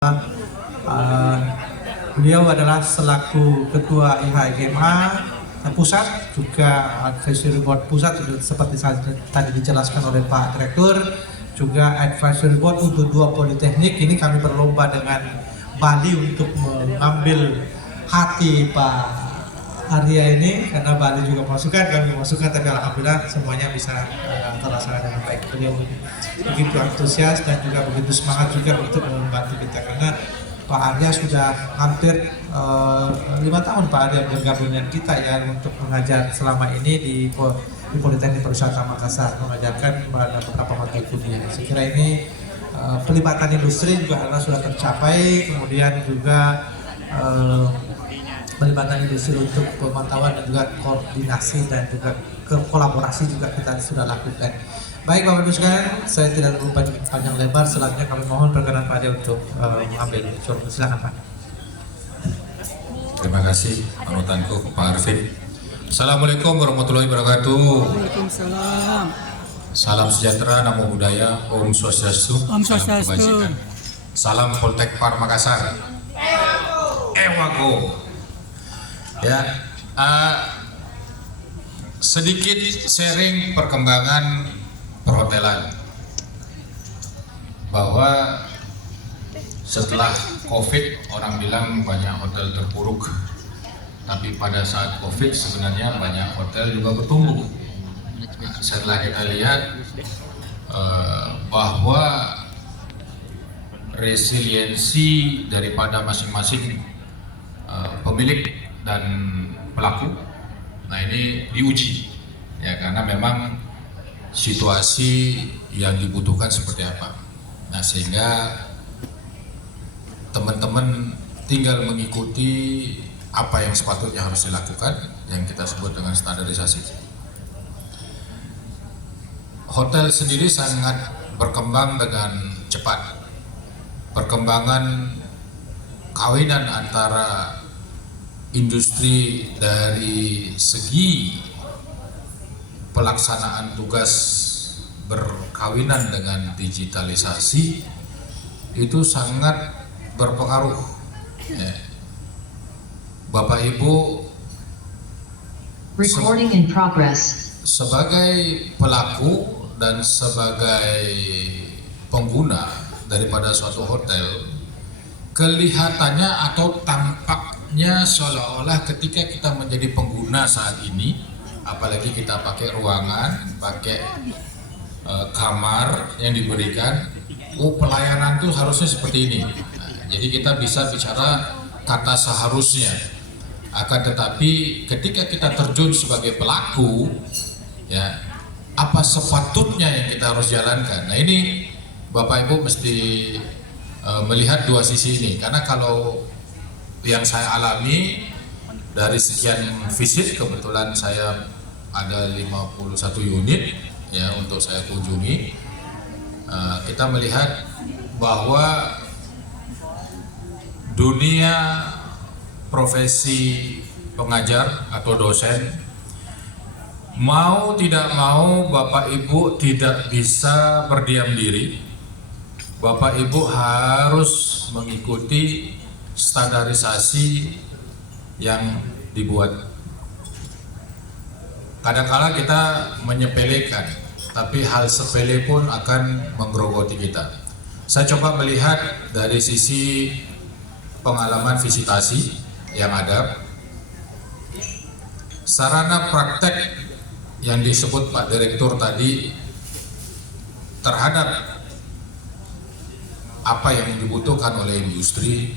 Uh, Beliau adalah selaku Ketua IHGMA Pusat, juga Advisory Board Pusat seperti tadi dijelaskan oleh Pak Direktur, juga Advisory Board untuk 2 politeknik. Ini kami berlomba dengan Bali untuk mengambil hati Pak Arya ini, karena Bali juga masukan, kami masukan, tapi alhamdulillah semuanya bisa terlaksana dengan baik. Beliau begitu antusias dan juga begitu semangat juga untuk membantu kita, karena Pak Arya sudah hampir 5 tahun Pak Arya bergabung dengan kita ya, untuk mengajar selama ini di Politeknik Pariwisata Makassar, mengajarkan beberapa mata kuliah. Saya kira ini pelibatan industri juga sudah tercapai, kemudian juga pelibatan industri untuk pemantauan dan juga koordinasi dan juga kolaborasi juga kita sudah lakukan. Baik Bapak Ibu sekalian, saya tidak lupa panjang lebar. Selanjutnya kami mohon perkenan Pak Arya untuk mengambil surat. Silakan Pak. Terima kasih panutanku Pak Arvin. Assalamualaikum warahmatullahi wabarakatuh. Waalaikumsalam. Salam sejahtera, namo buddhaya, Om Swastiastu. Om Swastiastu. Salam Poltekpar Makassar. Ewago. Ya, sedikit sharing perkembangan perhotelan, bahwa setelah COVID orang bilang banyak hotel terpuruk, tapi pada saat COVID sebenarnya banyak hotel juga bertumbuh. Setelah kita lihat bahwa resiliensi daripada masing-masing pemilik dan pelaku, nah ini diuji ya, karena memang situasi yang dibutuhkan seperti apa. Nah, sehingga teman-teman tinggal mengikuti apa yang sepatutnya harus dilakukan, yang kita sebut dengan standarisasi. Hotel sendiri sangat berkembang dengan cepat. Perkembangan kawinan antara industri dari segi pelaksanaan tugas berkawinan dengan digitalisasi itu sangat berpengaruh ya. Bapak Ibu, Recording in progress. sebagai pelaku dan sebagai pengguna daripada suatu hotel, kelihatannya atau tampaknya seolah-olah ketika kita menjadi pengguna saat ini, apalagi kita pakai ruangan, pakai kamar yang diberikan, pelayanan tuh harusnya seperti ini. Nah, jadi kita bisa bicara kata seharusnya, akan tetapi ketika kita terjun sebagai pelaku, ya apa sepatutnya yang kita harus jalankan. Nah ini Bapak Ibu mesti melihat 2 sisi ini, karena kalau yang saya alami dari sekian visit, kebetulan saya ada 51 unit ya untuk saya kunjungi, kita melihat bahwa dunia profesi pengajar atau dosen, mau tidak mau Bapak Ibu tidak bisa berdiam diri. Bapak Ibu harus mengikuti standarisasi yang dibuat. Kadang-kala kita menyepelekan, tapi hal sepele pun akan menggerogoti kita. Saya coba melihat dari sisi pengalaman visitasi yang ada, sarana praktek yang disebut Pak Direktur tadi terhadap apa yang dibutuhkan oleh industri,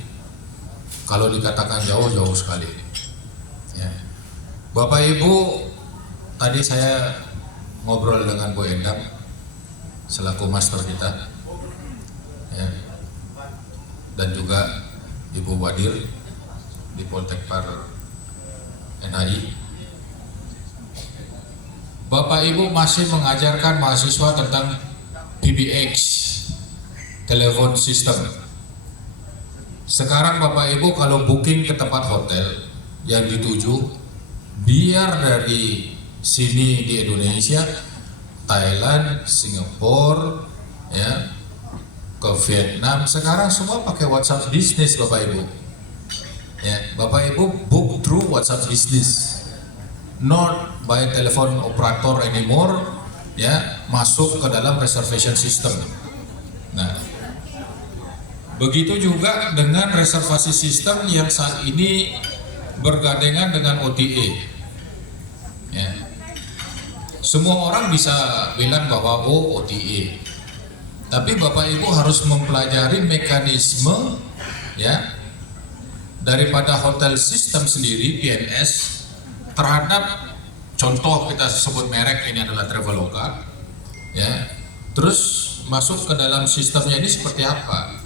kalau dikatakan jauh sekali ya. Bapak Ibu, tadi saya ngobrol dengan Bu Endang selaku master kita ya, dan juga Ibu Wadir di Poltekpar NHI. Bapak Ibu masih mengajarkan mahasiswa tentang PBX, telepon sistem. Sekarang Bapak Ibu kalau booking ke tempat hotel yang dituju, biar dari sini di Indonesia, Thailand, Singapura, ya, ke Vietnam, sekarang semua pakai WhatsApp Business Bapak Ibu. Ya, Bapak Ibu book through WhatsApp Business, not by telepon operator anymore, ya, masuk ke dalam reservation system. Nah, begitu juga dengan reservasi sistem yang saat ini bergandengan dengan OTA. Ya. Semua orang bisa bilang bahwa OTA, tapi Bapak Ibu harus mempelajari mekanisme, ya, daripada hotel sistem sendiri PNS terhadap, contoh kita sebut merek ini adalah Traveloka, ya, terus masuk ke dalam sistemnya ini seperti apa?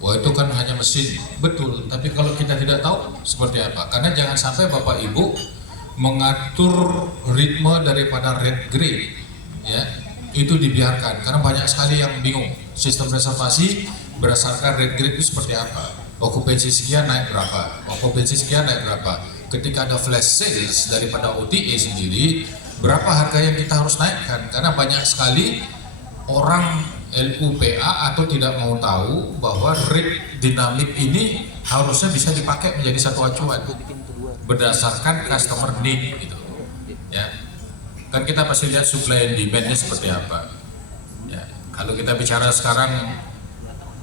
Wah, itu kan hanya mesin, betul, tapi kalau kita tidak tahu seperti apa, karena jangan sampai Bapak Ibu mengatur ritme daripada rate grade, ya, itu dibiarkan, karena banyak sekali yang bingung sistem reservasi berdasarkan rate grade itu seperti apa. Okupansi sekian naik berapa, okupansi sekian naik berapa. Ketika ada flash sales daripada OTA sendiri, berapa harga yang kita harus naikkan, karena banyak sekali orang LUPA atau tidak mau tahu bahwa rate dinamik ini harusnya bisa dipakai menjadi satu acuan berdasarkan customer need gitu, ya. Kan kita pasti lihat supply and demandnya seperti apa, ya. Kalau kita bicara sekarang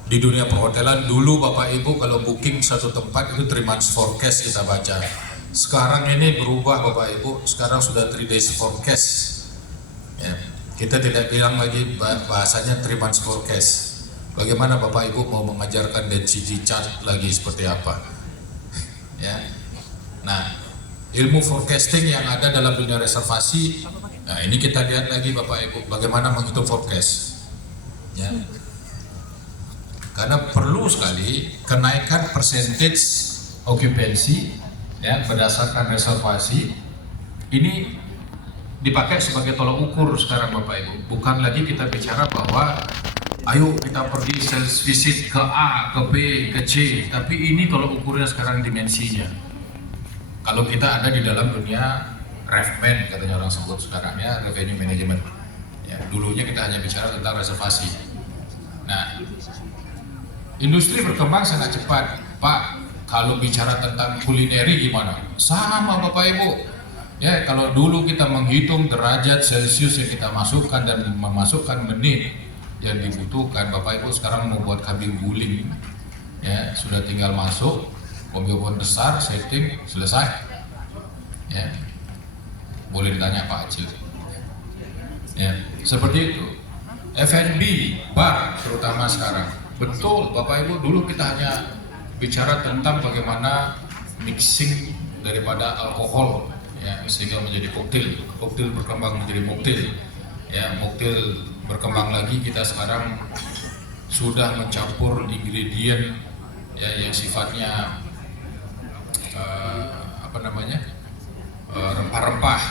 di dunia perhotelan, dulu Bapak Ibu kalau booking satu tempat itu 3 months forecast kita baca. Sekarang ini berubah Bapak Ibu, sekarang sudah 3 days forecast, ya. Kita tidak bilang lagi bahasanya 3 months forecast. Bagaimana Bapak Ibu mau mengajarkan density chart lagi seperti apa, ya. Nah, ilmu forecasting yang ada dalam dunia reservasi, nah ini kita lihat lagi Bapak Ibu bagaimana menghitung forecast, ya. Karena perlu sekali kenaikan percentage occupancy, ya, berdasarkan reservasi ini dipakai sebagai tolak ukur sekarang Bapak Ibu. Bukan lagi kita bicara bahwa ayo kita pergi sales visit ke A, ke B, ke C, tapi ini tolak ukurnya sekarang dimensinya. Kalau kita ada di dalam dunia RevMan, katanya orang sebut sekarang, ya, revenue management, ya, dulunya kita hanya bicara tentang reservasi. Nah, industri berkembang sangat cepat, Pak. Kalau bicara tentang kulineri gimana? Sama Bapak Ibu. Ya, kalau dulu kita menghitung derajat Celcius yang kita masukkan dan memasukkan menit yang dibutuhkan, Bapak Ibu sekarang membuat kambing guling, ya, sudah tinggal masuk, mobil besar, setting, selesai. Ya, boleh ditanya Pak Acil. Ya, seperti itu. F&B, bar terutama sekarang. Betul, Bapak Ibu, dulu kita hanya bicara tentang bagaimana mixing daripada alkohol, ya, sehingga menjadi koktail. Koktail berkembang menjadi mocktail, ya, mocktail berkembang lagi. Kita sekarang sudah mencampur ingredient, ya, yang sifatnya rempah-rempah,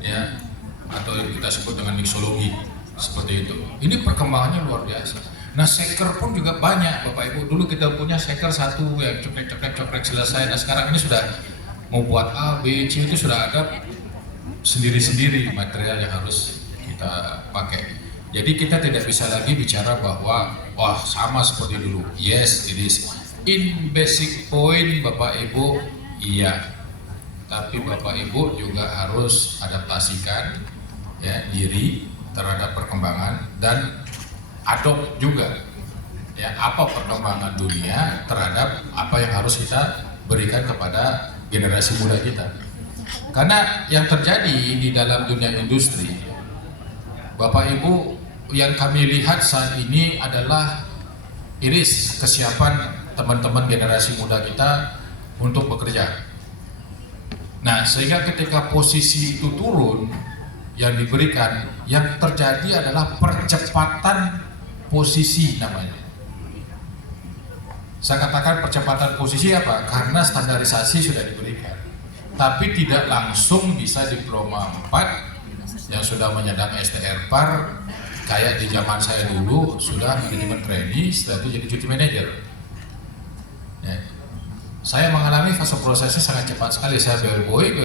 ya, atau yang kita sebut dengan mixologi, seperti itu. Ini perkembangannya luar biasa. Nah, shaker pun juga banyak Bapak Ibu. Dulu kita punya shaker satu yang coklek selesai. Nah, sekarang ini sudah mau buat A, B, C, itu sudah ada sendiri-sendiri material yang harus kita pakai. Jadi kita tidak bisa lagi bicara bahwa wah sama seperti dulu. Yes, it is. In basic point Bapak Ibu, iya. Tapi Bapak Ibu juga harus adaptasikan, ya, diri terhadap perkembangan dan adopt juga, ya, apa perkembangan dunia terhadap apa yang harus kita berikan kepada generasi muda kita. Karena yang terjadi di dalam dunia industri, Bapak Ibu, yang kami lihat saat ini adalah iris kesiapan teman-teman generasi muda kita untuk bekerja. Nah, sehingga ketika posisi itu turun yang diberikan, yang terjadi adalah percepatan posisi namanya. Saya katakan percepatan posisi apa? Karena standarisasi sudah diberikan, tapi tidak langsung bisa diploma 4 yang sudah menyandang STR PAR kayak di zaman saya dulu sudah manajemen trainee, setelah itu jadi cuti manajer. Ya. Saya mengalami fase prosesnya sangat cepat sekali. Saya bellboy